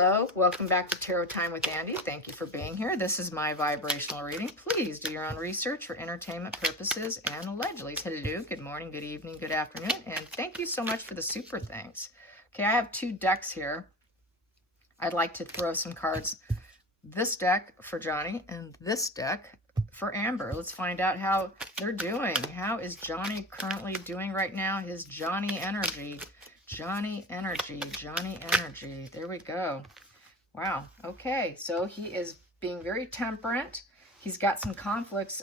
Hello, welcome back to Tarot Time with Andy. Thank you for being here. This is my vibrational reading. Please do your own research for entertainment purposes and allegedly. Hello, good morning, good evening, good afternoon, and thank you so much for the super thanks. Okay, I have two decks here. I'd like to throw some cards. This deck for Johnny and this deck for Amber. Let's find out how they're doing. How is Johnny currently doing right now? His Johnny energy. Johnny energy, Johnny energy. There we go. Wow. Okay. So he is being very temperate. He's got some conflicts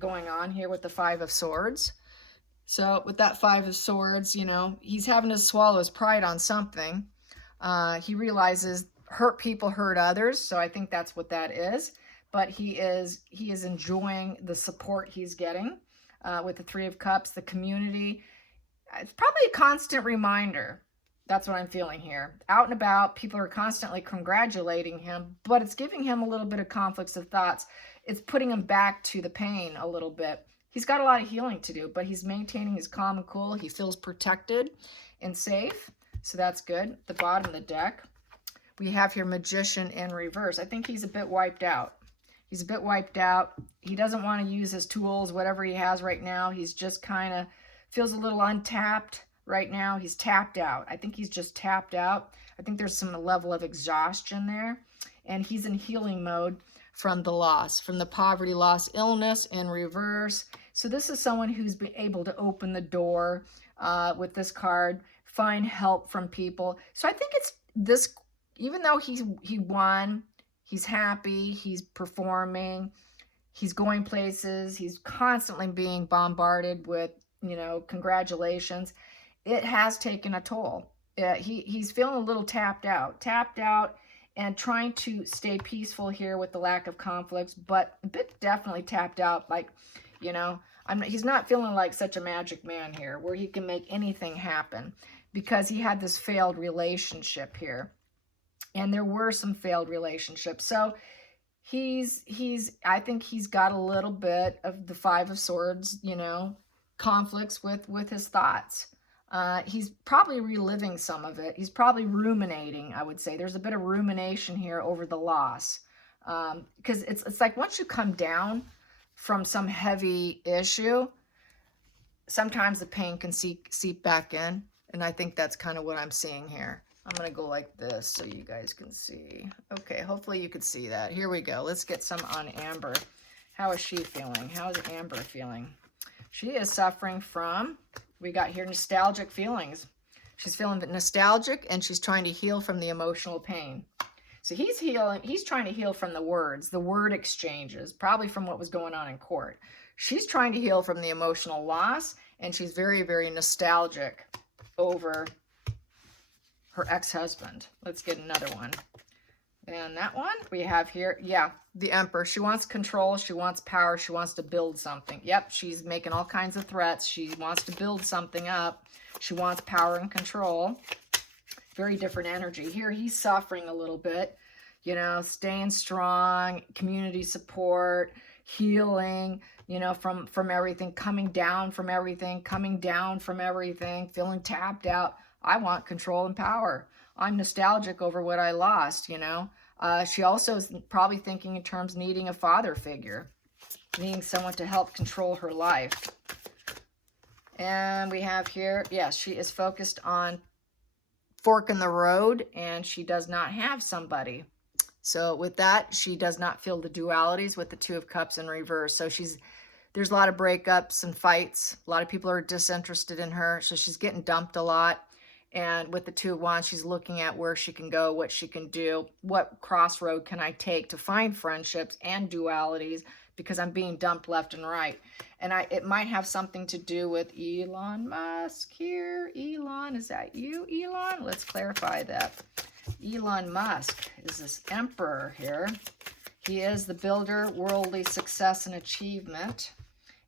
going on here with the Five of Swords. So with that Five of Swords, you know, he's having to swallow his pride on something. He realizes hurt people hurt others. So I think that's what that is. But he is enjoying the support he's getting with the Three of Cups, the community. It's probably a constant reminder. That's what I'm feeling here. Out and about, people are constantly congratulating him, but it's giving him a little bit of conflicts of thoughts. It's putting him back to the pain a little bit. He's got a lot of healing to do, but he's maintaining his calm and cool. He feels protected and safe, so that's good. The bottom of the deck, we have here Magician in reverse. I think he's a bit wiped out. He's a bit wiped out. He doesn't want to use his tools, whatever he has right now. He's just kind of feels a little untapped right now. He's tapped out. I think he's just tapped out. I think there's some level of exhaustion there. And he's in healing mode from the loss, from the poverty, loss, illness in reverse. So this is someone who's been able to open the door with this card, find help from people. So I think it's this, even though he won, he's happy, he's performing, he's going places, he's constantly being bombarded with, you know, congratulations. It has taken a toll. He's feeling a little tapped out and trying to stay peaceful here with the lack of conflicts, but a bit definitely tapped out. Like, you know, he's not feeling like such a magic man here where he can make anything happen because he had this failed relationship here. And there were some failed relationships. So I think he's got a little bit of the Five of Swords, you know, conflicts with his thoughts. He's probably reliving some of it. He's probably ruminating, I would say. There's a bit of rumination here over the loss. Because it's like once you come down from some heavy issue, sometimes the pain can seep back in. And I think that's kind of what I'm seeing here. I'm going to go like this so you guys can see. Okay, hopefully you could see that. Here we go. Let's get some on Amber. How is she feeling? How is Amber feeling? She is suffering from, we got here, nostalgic feelings. She's feeling nostalgic and she's trying to heal from the emotional pain. So he's trying to heal from the word exchanges, probably from what was going on in court. She's trying to heal from the emotional loss and she's very, very nostalgic over her ex-husband. Let's get another one. And that one we have here, yeah, the Emperor. She wants control. She wants power. She wants to build something. Yep, she's making all kinds of threats. She wants to build something up. She wants power and control. Very different energy. Here he's suffering a little bit, you know, staying strong, community support, healing, you know, from everything, coming down from everything, feeling tapped out. I want control and power. I'm nostalgic over what I lost, you know. She also is probably thinking in terms needing a father figure, needing someone to help control her life. And we have here, yes, she is focused on fork in the road and she does not have somebody. So with that, she does not feel the dualities with the Two of Cups in reverse. So there's a lot of breakups and fights. A lot of people are disinterested in her. So she's getting dumped a lot. And with the Two of Wands, she's looking at where she can go, what she can do, what crossroad can I take to find friendships and dualities because I'm being dumped left and right. And it might have something to do with Elon Musk here. Elon, is that you, Elon? Let's clarify that. Elon Musk is this Emperor here. He is the builder, worldly success and achievement.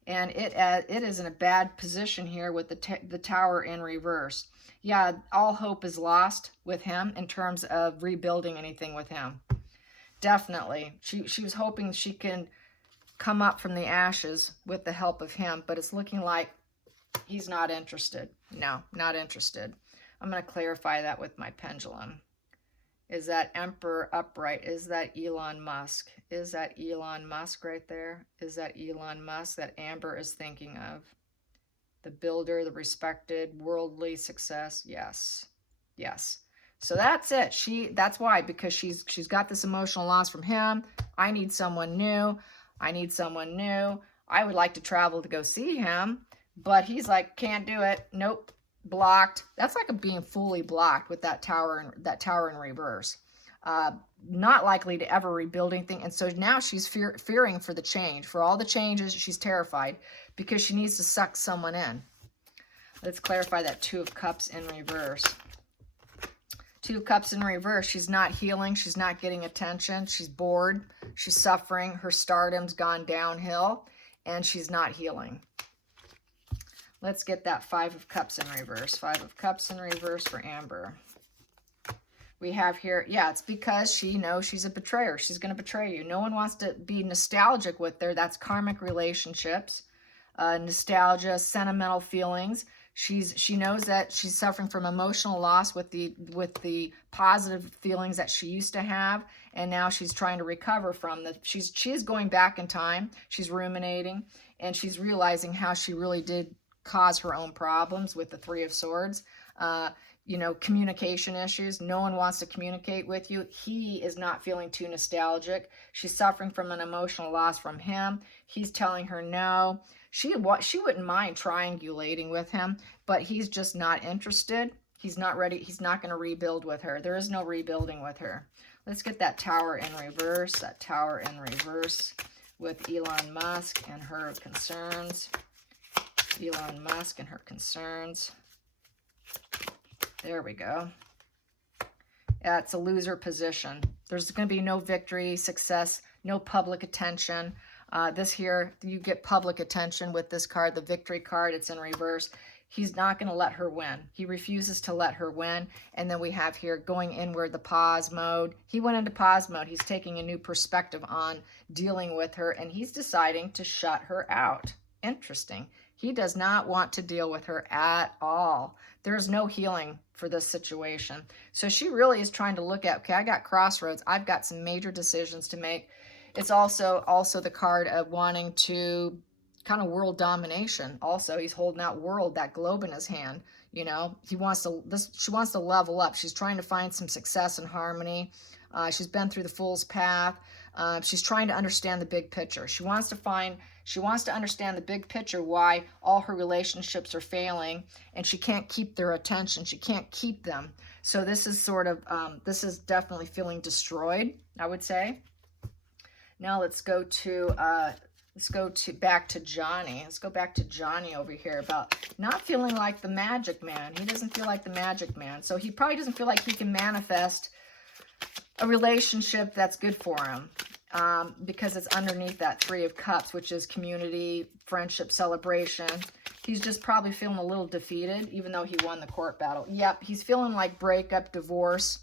And it is in a bad position here with the Tower in reverse. Yeah, all hope is lost with him in terms of rebuilding anything with him. Definitely. She was hoping she can come up from the ashes with the help of him, but it's looking like he's not interested. No, not interested. I'm going to clarify that with my pendulum. Is that Emperor upright? Is that Elon Musk? Is that Elon Musk right there? Is that Elon Musk that Amber is thinking of? The builder, the respected, worldly success. Yes. Yes. So that's it. That's why, because she's got this emotional loss from him. I need someone new. I need someone new. I would like to travel to go see him, but he's like, can't do it. Nope. Blocked. That's like a being fully blocked with that tower in reverse. Not likely to ever rebuild anything. And so now she's fearing for the change. For all the changes, she's terrified because she needs to suck someone in. Let's clarify that Two of Cups in reverse. Two of Cups in reverse. She's not healing. She's not getting attention. She's bored. She's suffering. Her stardom's gone downhill, and she's not healing. Let's get that Five of Cups in reverse. Five of Cups in reverse for Amber. We have here, yeah, it's because she knows she's a betrayer. She's going to betray you. No one wants to be nostalgic with her. That's karmic relationships, nostalgia, sentimental feelings. She knows that she's suffering from emotional loss with the positive feelings that she used to have, and now she's trying to recover from the. She's going back in time. She's ruminating, and she's realizing how she really did cause her own problems with the Three of Swords. You know, communication issues. No one wants to communicate with you. He is not feeling too nostalgic. She's suffering from an emotional loss from him. He's telling her no. She wouldn't mind triangulating with him, but he's just not interested. He's not ready. He's not going to rebuild with her. There is no rebuilding with her. Let's get that Tower in reverse. That Tower in reverse with Elon Musk and her concerns. Elon Musk and her concerns. There we go. Yeah, it's a loser position. There's going to be no victory, success, no public attention. This here, you get public attention with this card, the victory card. It's in reverse. He's not going to let her win. He refuses to let her win. And then we have here going inward, the pause mode. He went into pause mode. He's taking a new perspective on dealing with her, and he's deciding to shut her out. Interesting. He does not want to deal with her at all. There's no healing for this situation. So she really is trying to look at, okay, I got crossroads. I've got some major decisions to make. It's also the card of wanting to kind of world domination. Also, he's holding that world, that globe in his hand. You know, she wants to level up. She's trying to find some success and harmony. She's been through the Fool's Path. She's trying to understand the big picture. She wants to understand the big picture, why all her relationships are failing, and she can't keep their attention. She can't keep them. So this is sort of, this is definitely feeling destroyed, I would say. Now let's go back to Johnny. Let's go back to Johnny over here about not feeling like the magic man. He doesn't feel like the magic man. So he probably doesn't feel like he can manifest a relationship that's good for him, because it's underneath that Three of Cups, which is community, friendship, celebration. He's just probably feeling a little defeated, even though he won the court battle. Yep, he's feeling like breakup, divorce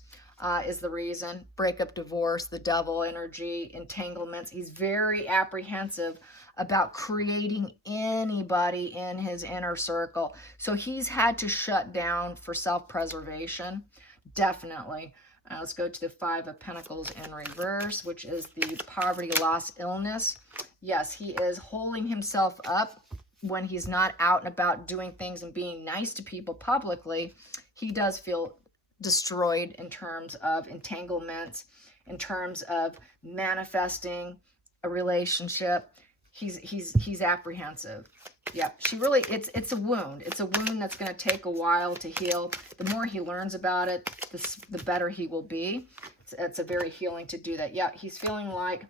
is the reason. Breakup, divorce, the devil energy, entanglements. He's very apprehensive about creating anybody in his inner circle. So he's had to shut down for self-preservation, definitely. Let's go to the Five of Pentacles in reverse, which is the poverty, loss, illness. Yes, he is holding himself up when he's not out and about doing things and being nice to people publicly. He does feel destroyed in terms of entanglements, in terms of manifesting a relationship. He's apprehensive. Yep, it's a wound. It's a wound that's going to take a while to heal. The more he learns about it, the better he will be. It's a very healing to do that. Yeah, he's feeling like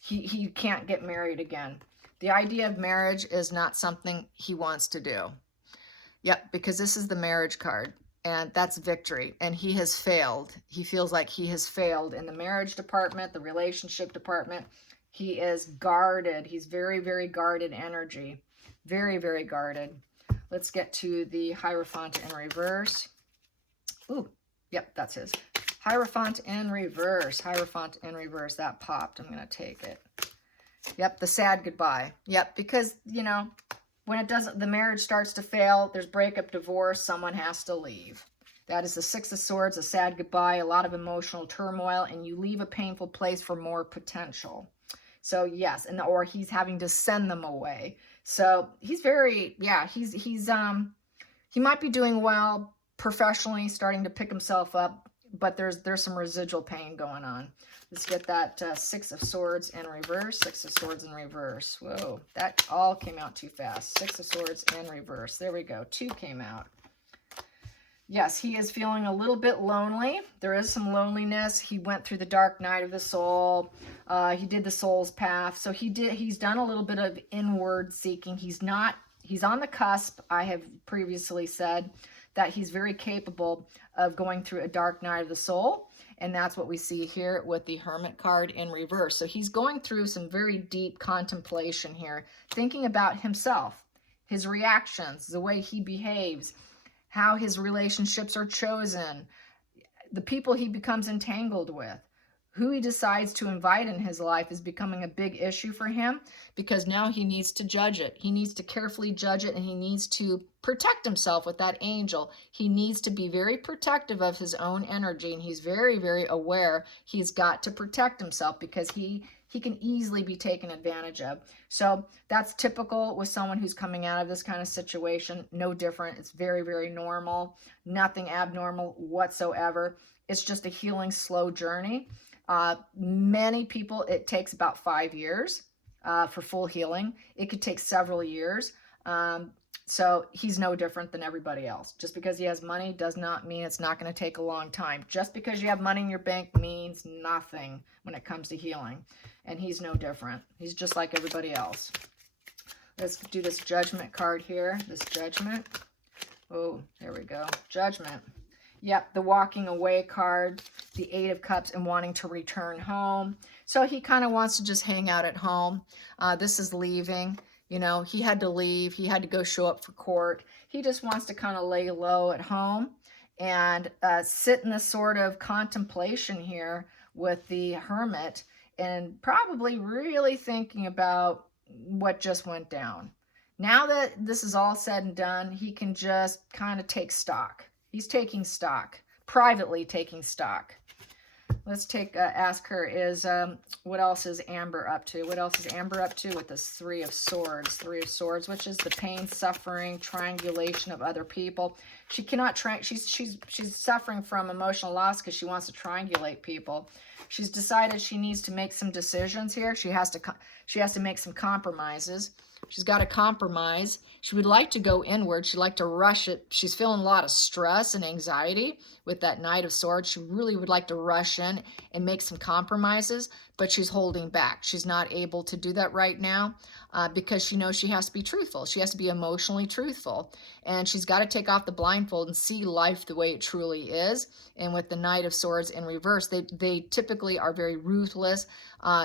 he can't get married again. The idea of marriage is not something he wants to do. Yep, because this is the marriage card, and that's victory, and he has failed. He feels like he has failed in the marriage department, the relationship department. He is guarded. He's very, very guarded energy. Very, very guarded. Let's get to the Hierophant in reverse. Ooh, yep, that's his. Hierophant in reverse. Hierophant in reverse. That popped. I'm going to take it. Yep, the sad goodbye. Yep, because, you know, when the marriage starts to fail, there's breakup, divorce, someone has to leave. That is the Six of Swords, a sad goodbye, a lot of emotional turmoil, and you leave a painful place for more potential. So yes, and or he's having to send them away. So he's very, yeah, he might be doing well professionally, starting to pick himself up, but there's some residual pain going on. Let's get that Six of Swords in reverse. Six of Swords in reverse. Whoa, that all came out too fast. Six of Swords in reverse. There we go. Two came out. Yes, he is feeling a little bit lonely. There is some loneliness. He went through the dark night of the soul. He did the soul's path. So he's done a little bit of inward seeking. He's on the cusp. I have previously said that he's very capable of going through a dark night of the soul. And that's what we see here with the Hermit card in reverse. So he's going through some very deep contemplation here, thinking about himself, his reactions, the way he behaves, how his relationships are chosen, the people he becomes entangled with, who he decides to invite in his life is becoming a big issue for him, because now he needs to judge it. He needs to carefully judge it, and he needs to protect himself with that angel. He needs to be very protective of his own energy, and he's very, very aware he's got to protect himself because he can easily be taken advantage of. So that's typical with someone who's coming out of this kind of situation. No different. It's very, very normal. Nothing abnormal whatsoever. It's just a healing, slow journey. Many people, it takes about 5 years for full healing. It could take several years. So he's no different than everybody else. Just because he has money does not mean it's not going to take a long time. Just because you have money in your bank means nothing when it comes to healing. And he's no different. He's just like everybody else. Let's do this Judgment card here. This Judgment. Oh, there we go. Judgment. Yep, the walking away card, the Eight of Cups, and wanting to return home. So he kind of wants to just hang out at home. This is leaving. You know, he had to leave. He had to go show up for court. He just wants to kind of lay low at home and sit in this sort of contemplation here with the Hermit and probably really thinking about what just went down. Now that this is all said and done, he can just kind of take stock. He's taking stock, privately taking stock. Let's ask her, what else is Amber up to? What else is Amber up to with this Three of Swords? Three of Swords, which is the pain, suffering, triangulation of other people. She cannot, she's suffering from emotional loss because she wants to triangulate people. She's decided she needs to make some decisions here. She has to make some compromises. She's got to compromise. She would like to go inward. She'd like to rush it. She's feeling a lot of stress and anxiety with that Knight of Swords. She really would like to rush in and make some compromises, but she's holding back. She's not able to do that right now because she knows she has to be truthful. She has to be emotionally truthful. And she's got to take off the blindfold and see life the way it truly is. And with the Knight of Swords in reverse, they typically are very ruthless.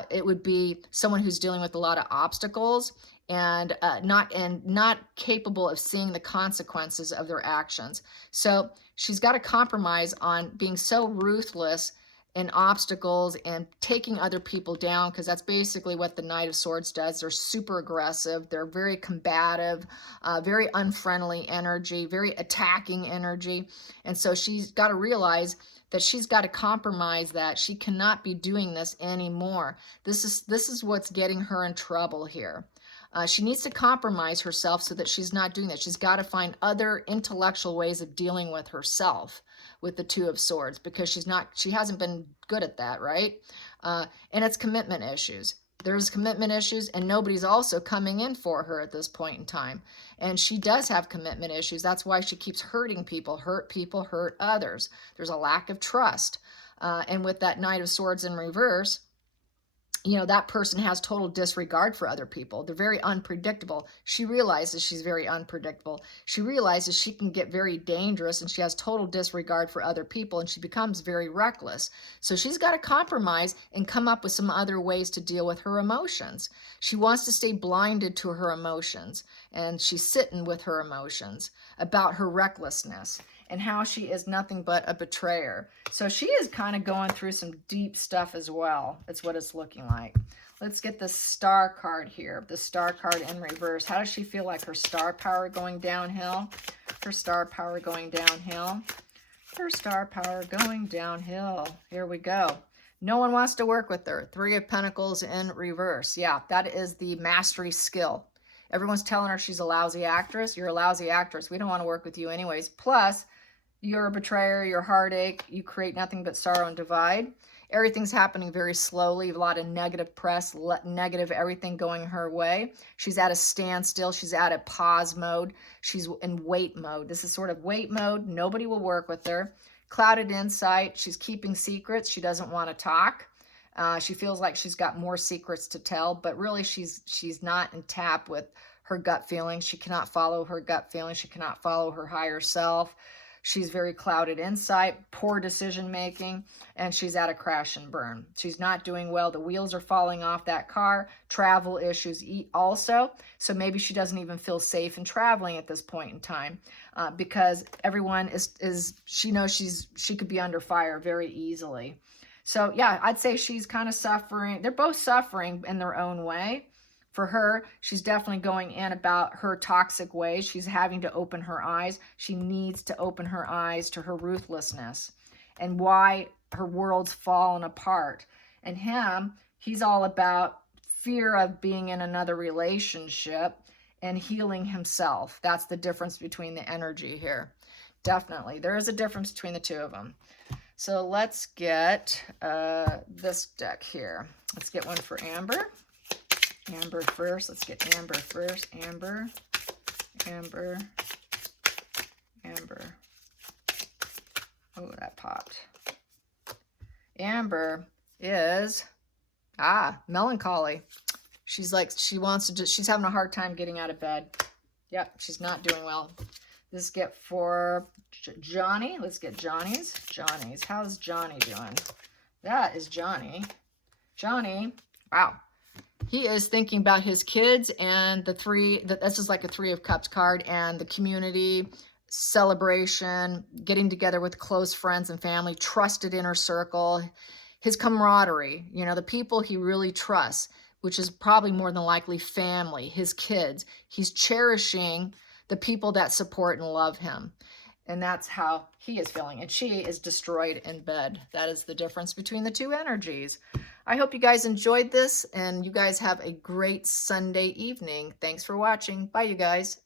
It would be someone who's dealing with a lot of obstacles and not capable of seeing the consequences of their actions. So she's got to compromise on being so ruthless in obstacles and taking other people down, because that's basically what the Knight of Swords does. They're super aggressive. They're very combative, very unfriendly energy, very attacking energy. And so she's got to realize that she's got to compromise that. She cannot be doing this anymore. This is what's getting her in trouble here. She needs to compromise herself so that she's not doing that. She's got to find other intellectual ways of dealing with herself with the Two of Swords, because she hasn't been good at that, right? And it's commitment issues. There's commitment issues, and nobody's also coming in for her at this point in time. And she does have commitment issues. That's why she keeps hurting people, hurt others. There's a lack of trust. And with that Knight of Swords in reverse, you know, that person has total disregard for other people. They're very unpredictable. She realizes she's very unpredictable. She realizes she can get very dangerous, and she has total disregard for other people, and she becomes very reckless. So she's got to compromise and come up with some other ways to deal with her emotions. She wants to stay blinded to her emotions, and she's sitting with her emotions about her recklessness and how she is nothing but a betrayer. So she is kind of going through some deep stuff as well. That's what it's looking like. Let's get the Star card here. The Star card in reverse. How does she feel like her star power going downhill? Her star power going downhill. Her star power going downhill. Here we go. No one wants to work with her. 3 of Pentacles in reverse. Yeah, that is the mastery skill. Everyone's telling her she's a lousy actress. You're a lousy actress. We don't want to work with you anyways. Plus, you're a betrayer, you're heartache. You create nothing but sorrow and divide. Everything's happening very slowly. A lot of negative press, negative everything going her way. She's at a standstill. She's at a pause mode. She's in wait mode. This is sort of wait mode. Nobody will work with her. Clouded insight. She's keeping secrets. She doesn't want to talk. She feels like she's got more secrets to tell, but really she's not in tap with her gut feelings. She cannot follow her gut feelings. She cannot follow her higher self. She's very clouded insight, poor decision making, and she's at a crash and burn. She's not doing well. The wheels are falling off that car. Travel issues also. So maybe she doesn't even feel safe in traveling at this point in time because everyone she knows she could be under fire very easily. So yeah, I'd say she's kind of suffering. They're both suffering in their own way. For her, she's definitely going in about her toxic ways. She's having to open her eyes. She needs to open her eyes to her ruthlessness and why her world's fallen apart. And him, he's all about fear of being in another relationship and healing himself. That's the difference between the energy here. Definitely. There is a difference between the two of them. So let's get this deck here. Let's get one for Amber. Amber first. Let's get Amber first. Amber, Amber, Amber. Oh, that popped. Amber is, melancholy. She's like, she's having a hard time getting out of bed. Yep, she's not doing well. This is get for Johnny. Let's get Johnny's. How's Johnny doing? That is Johnny. Johnny, wow. He is thinking about his kids and this is like a 3 of Cups card, and the community, celebration, getting together with close friends and family, trusted inner circle, his camaraderie, the people he really trusts, which is probably more than likely family, his kids. He's cherishing the people that support and love him. And that's how he is feeling. And she is destroyed in bed. That is the difference between the two energies. I hope you guys enjoyed this, and you guys have a great Sunday evening. Thanks for watching. Bye, you guys.